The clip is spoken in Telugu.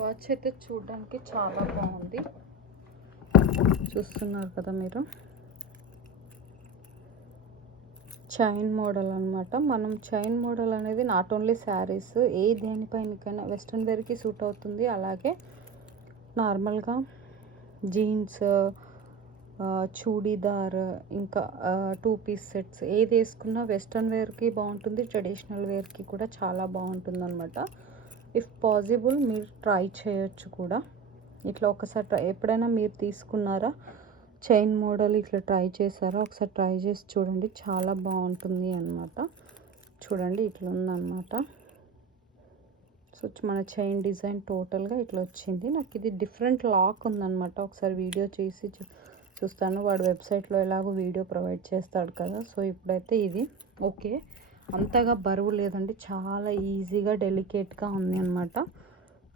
వాచ్ అయితే చూడడానికి చాలా బాగుంది, చూస్తున్నారు కదా మీరు. చైన్ మోడల్ అనమాట. మనం చైన్ మోడల్ అనేది నాట్ ఓన్లీ శారీస్, దేనిపైనకైనా వెస్ట్రన్ వేర్కి సూట్ అవుతుంది. అలాగే నార్మల్గా జీన్స్, చూడీదార్, ఇంకా 2 పీస్ సెట్స్ ఏది వేసుకున్నా వెస్ట్రన్ వేర్కి బాగుంటుంది, ట్రెడిషనల్ వేర్కి కూడా చాలా బాగుంటుంది అనమాట. ఇఫ్ పాసిబుల్ మీరు ట్రై చేయొచ్చు కూడా. ఇట్లా ఒకసారి ఎప్పుడైనా మీరు తీసుకున్నారా చైన్ మోడల్, ఇట్లా ట్రై చేశారా? ఒకసారి ట్రై చేసి చూడండి, చాలా బాగుంటుంది అనమాట. చూడండి ఇట్లా ఉందన్నమాట. సో మన చైన్ డిజైన్ టోటల్గా ఇట్లా వచ్చింది. నాకు ఇది డిఫరెంట్ లాక్ ఉందన్నమాట. ఒకసారి వీడియో చేసి చూస్తాను, వాడు వెబ్సైట్లో ఎలాగో వీడియో ప్రొవైడ్ చేస్తాడు కదా. సో ఇప్పుడైతే ఇది ఓకే, అంతగా బరువు లేదండి, చాలా ఈజీగా డెలికేట్గా ఉంది అనమాట.